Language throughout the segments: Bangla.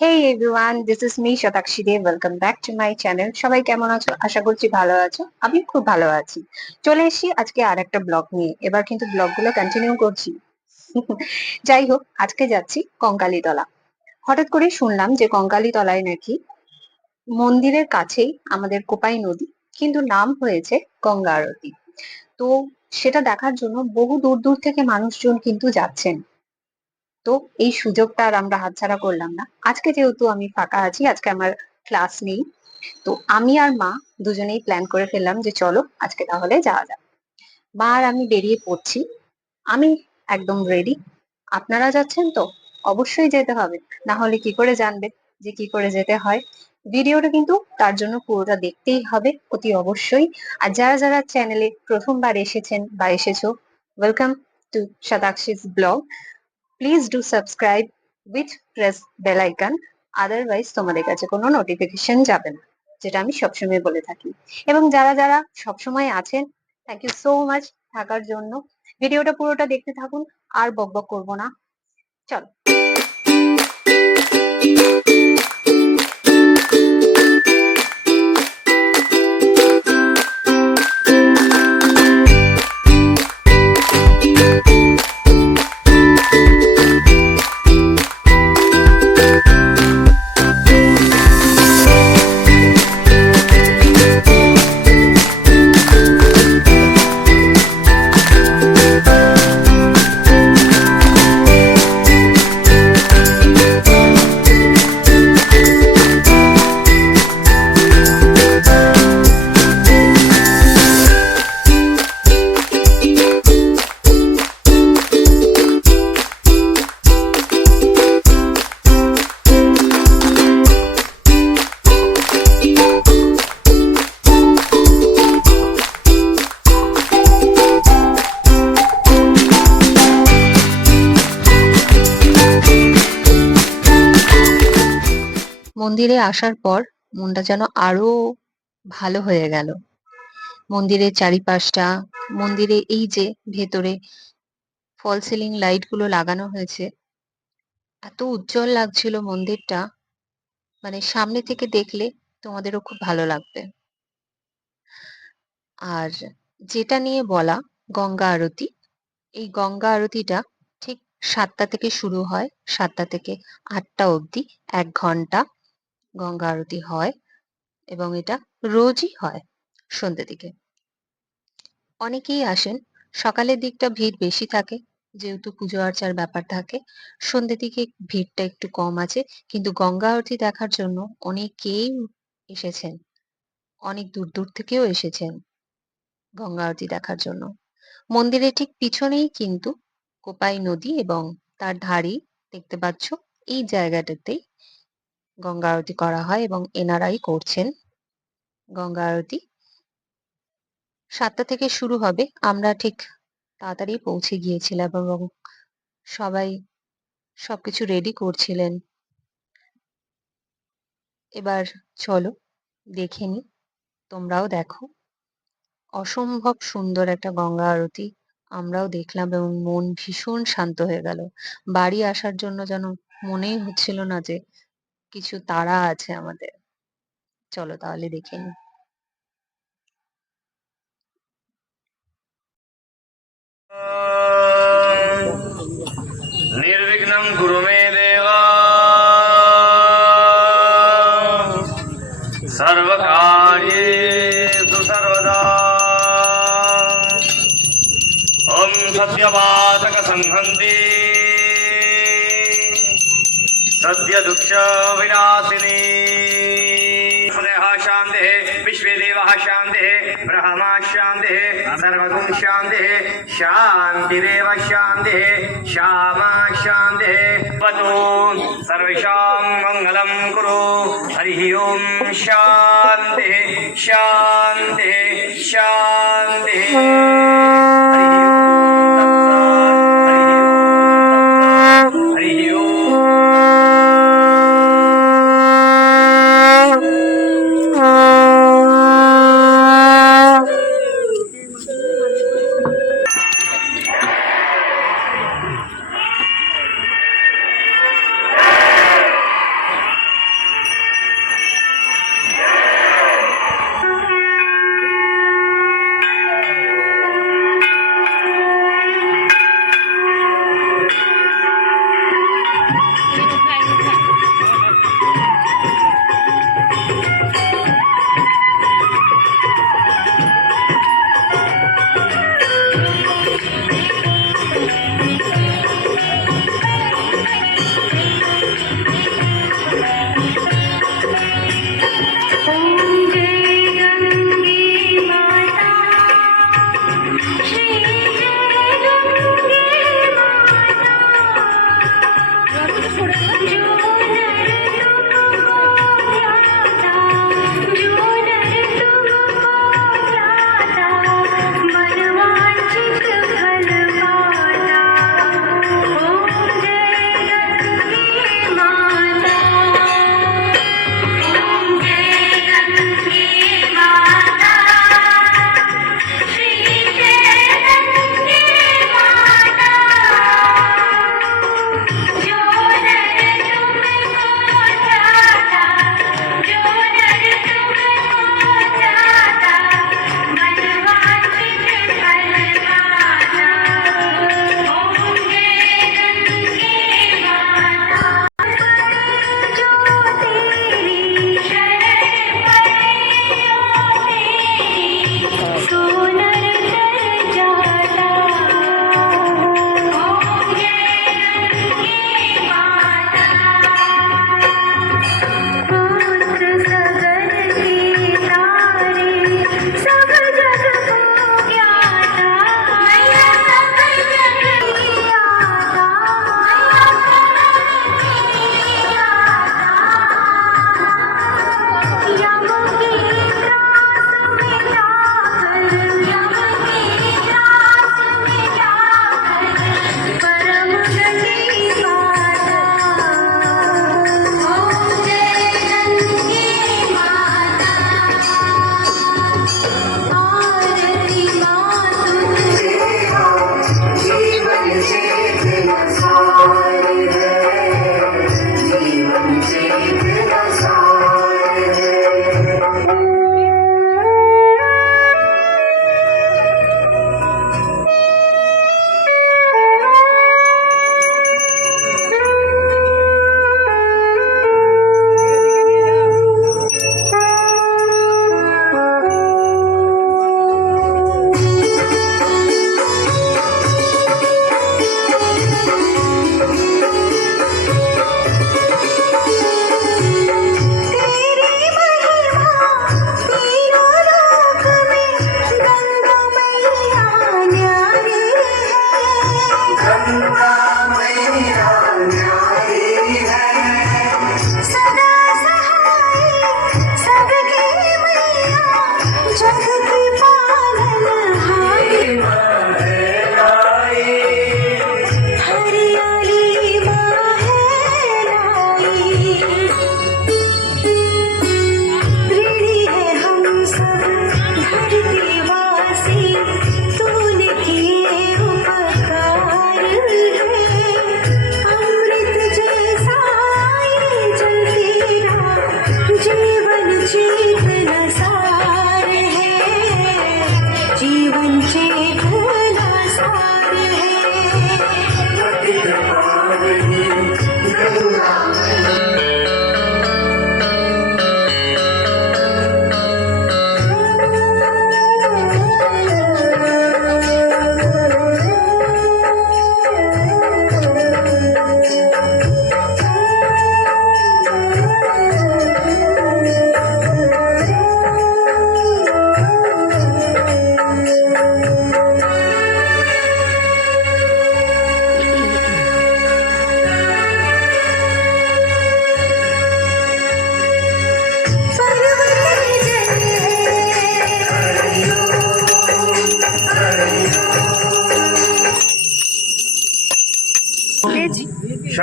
Hey everyone, this is me Shatakshi Dev. Welcome back to my channel. সবাই কেমন আছো? আশা করছি ভালো আছো। আমি খুব ভালো আছি। চলে এসেছি আজকে আর একটা ব্লগ নিয়ে। এবার কিন্তু ব্লগগুলো কন্টিনিউ করছি। যাই হোক, আজকে যাচ্ছি কঙ্কালীতলা। হঠাৎ করে শুনলাম যে কঙ্কালীতলায় নাকি মন্দিরের কাছেই আমাদের কোপাই নদী, কিন্তু নাম হয়েছে গঙ্গা আরতি। তো সেটা দেখার জন্য বহু দূর দূর থেকে মানুষজন কিন্তু যাচ্ছেন। তো এই সুযোগটা আর আমরা হাতছাড়া করলাম না। আজকে যেহেতু আমি ফাঁকা আছি, আজকে আমার ক্লাস নেই, তো আমি আর মা দুজনেই প্ল্যান করে ফেললাম যে চলো আজকে তাহলে যাওয়া যাক। মা আর আমি বেরিয়ে পড়ছি। আমি একদম রেডি। আপনারা যাচ্ছেন তো? অবশ্যই যেতে হবে, না হলে কি করে জানবে যে কি করে যেতে হয়। ভিডিওটা কিন্তু তার জন্য পুরোটা দেখতেই হবে অতি অবশ্যই। আর যারা যারা চ্যানেলে প্রথমবার এসেছেন বা এসেছো, welcome to Shatakshi's blog. Please do subscribe with press bell icon, otherwise তোমাদের কাছে কোনো নোটিফিকেশন যাবে না, যেটা আমি সবসময় বলে থাকি। এবং যারা যারা সবসময় আছেন, থ্যাংক ইউ সো মাচ থাকার জন্য। ভিডিওটা পুরোটা দেখতে থাকুন, আর বকবক করবো না, চলো। মন্দিরে আসার পর মনটা যেন আরো ভালো হয়ে গেল। মন্দিরের চারিপাশটা, মন্দিরে এই যে ভেতরে ফল সিলিং লাইট গুলো লাগানো হয়েছে, এত উজ্জ্বল লাগছিল মন্দিরটা, মানে সামনে থেকে দেখলে তোমাদেরও খুব ভালো লাগবে। আর যেটা নিয়ে বলা, গঙ্গা আরতি, এই গঙ্গা আরতিটা ঠিক 7টা থেকে শুরু হয়, 7টা থেকে 8টা অবধি 1 ঘন্টা গঙ্গা আরতি হয়। এবং এটা রোজই হয় সন্ধ্যে দিকে। অনেকেই আসেন। সকালের দিকটা ভিড় বেশি থাকে, যেহেতু পুজো আর্চার ব্যাপার থাকে। সন্ধ্যের দিকে ভিড়টা একটু কম আছে, কিন্তু গঙ্গা আরতি দেখার জন্য অনেকেই এসেছেন। অনেক দূর দূর থেকেও এসেছেন গঙ্গা আরতি দেখার জন্য। মন্দিরের ঠিক পিছনেই কিন্তু কোপাই নদী, এবং তার ধারেই দেখতে পাচ্ছ এই জায়গাটাতেই গঙ্গা আরতি করা হয়, এবং এনারাই করছেন গঙ্গা আরতি। 7টা থেকে শুরু হবে। আমরা ঠিক তাড়াতাড়ি পৌঁছে গিয়েছিলাম, এবং সবাই সবকিছু রেডি করছিলেন। এবার চলো দেখে নি, তোমরাও দেখো। অসম্ভব সুন্দর একটা গঙ্গা আরতি আমরাও দেখলাম, এবং মন ভীষণ শান্ত হয়ে গেল। বাড়ি আসার জন্য যেন মনেই হচ্ছিল না যে কিছু তাড়া আছে আমাদের। চলো তাহলে দেখে নি। निर्विघ्नं कुरु मे देवा सर्वकार्येषु सर्वदा। ॐ सत्यवादक संहन्ति सद्य दुःख विनाशिनी। शान्तिः विश्वे देवाः शान्तिः ब्रह्मा शान्तिः सर्वगुण शान्तिः शान्तिरेव शान्तिः श्यामा शान्तिः वतु सर्वेषां मङ्गलं कुरु। हरिः ओं शान्तिः शान्तिः शान्तिः। हरिः ओं तत्सत्। हरिः ओं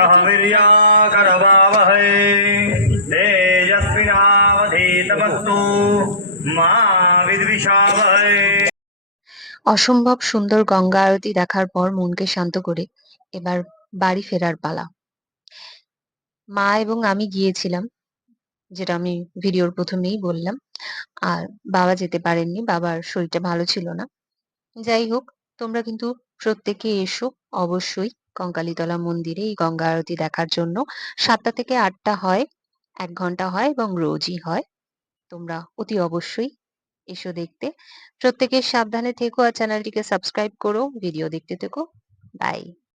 ब्रह्मवीर्याकरवावहै तेजस्विनावधीतमस्तु मा विद्विषावहै। অসম্ভব সুন্দর গঙ্গা আরতি দেখার পর মনকে শান্ত করে এবার বাড়ি ফেরার পালা। মা এবং আমি গিয়েছিলাম, যেটা আমি ভিডিওর প্রথমেই বললাম। আর বাবা যেতে পারেননি, বাবার শরীরটা ভালো ছিল না। যাই হোক, তোমরা কিন্তু প্রত্যেকে এসো অবশ্যই কঙ্কালীতলা মন্দিরে এই গঙ্গা আরতি দেখার জন্য। ৭টা থেকে ৮টা হয়, ১ ঘন্টা হয় এবং রোজই হয়। তোমরা অতি অবশ্যই এসো দেখতে। প্রত্যেকে সাবধানে থেকো আর চ্যানেলটিকে সাবস্ক্রাইব করো, ভিডিও দেখতে থেকো। বাই।